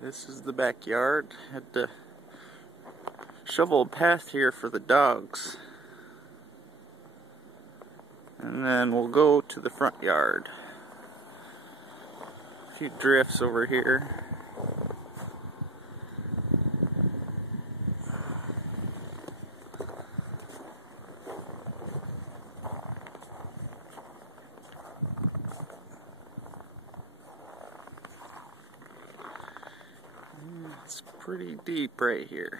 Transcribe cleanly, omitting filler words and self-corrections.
This is the backyard. Had to shovel a path here for the dogs. And then we'll go to the front yard. A few drifts over here. It's pretty deep right here.